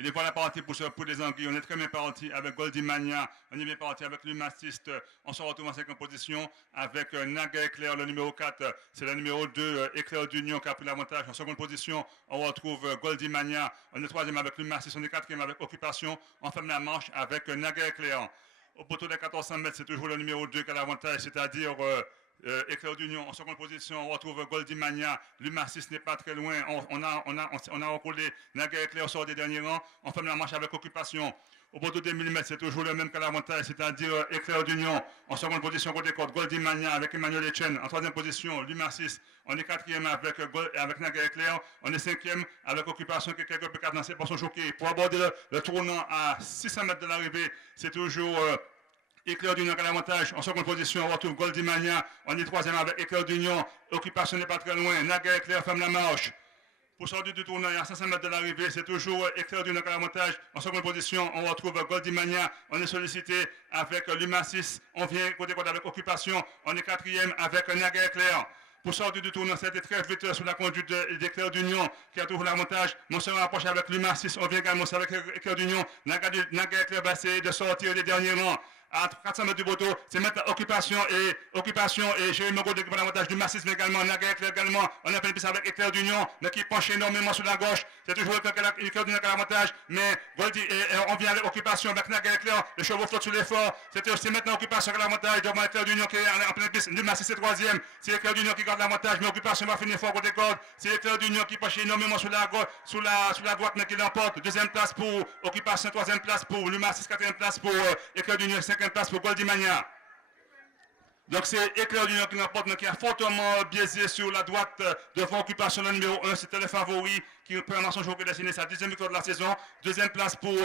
Et les voilà partis pour les Anguilles. On est très bien parti avec Goldie Mania. On est bien parti avec l'Humastiste. On se retrouve en 5e position avec Naga Éclair, le numéro 4. C'est le numéro 2, Éclair d'Union, qui a pris l'avantage. En 2e position, on retrouve Goldie Mania. On est 3e avec l'Humastiste. On est 4e avec Occupation. On ferme la marche avec Naga Éclair. Au poteau des 1400 mètres, c'est toujours le numéro 2 qui a l'avantage, c'est-à-dire Éclair d'Union. En 2e position, on retrouve Goldie Mania. L'Humastiste n'est pas très loin. On a recollé. Naga Éclair sort des derniers rangs. On ferme la marche avec Occupation. Au poteau des 1000 mètres, c'est toujours le même qu'à l'avantage, c'est-à-dire Éclair d'Union. En 2e position, côté côte, Goldie Mania avec Emmanuel Etienne. En 3e position, l'Humastiste. On est 4e avec Naga Éclair. On est 5e avec Occupation qui est quelque peu cadenassé par son jockey. Pour aborder le tournant à 600 mètres de l'arrivée, c'est toujours Éclair d'Union qui a l'avantage. En 2e position, on retrouve Goldie Mania. On est 3e avec Éclair d'Union. Occupation n'est pas très loin. Naga Éclair ferme la marche. Pour sortir du tournant, à 500 mètres de l'arrivée, c'est toujours Éclair d'Union qui a l'avantage. En 2e position, on retrouve Goldie Mania. On est sollicité avec l'Humasis. On vient côté côte avec Occupation. On est 4e avec Naga Éclair. Pour sortir du tournant, c'était très vite sur la conduite d'Éclair d'Union qui a toujours l'avantage. On se rapproche avec l'Humasis. On vient également avec Éclair d'Union. Naga Éclair va essayer de sortir des derniers rangs. À 400 mètres du poteau, c'est maintenant Occupation et Jérémy Godé qui prend l'avantage du Massis, mais également Naga Éclair également. On a fait une piste avec Éclair d'Union, mais qui penche énormément sur la gauche. C'est toujours Éclair d'Union qui a l'avantage, mais Goldie, on vient avec Occupation avec Naga Éclair. Le chevaux flotte sur l'effort. C'est maintenant Occupation qui a l'avantage devant Éclair d'Union qui est en pleine piste. Le Massis est 3e. C'est Éclair d'Union qui garde l'avantage, mais Occupation va finir fort côté corde. C'est Éclair d'Union qui penche énormément sur la gauche, sur la droite, mais qui l'emporte. 2e place pour Occupation, 3e place pour le Massis, 4e place pour Éclair d'Union, 5e place pour Goldie Mania. Donc c'est Éclair d'Union qui l'emporte, mais qui a fortement biaisé sur la droite devant Occupation. Le numéro 1, c'était le favori qui reprend son jour qui a dessiné sa 10e victoire de la saison. 2e place pour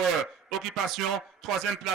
Occupation, 3e place.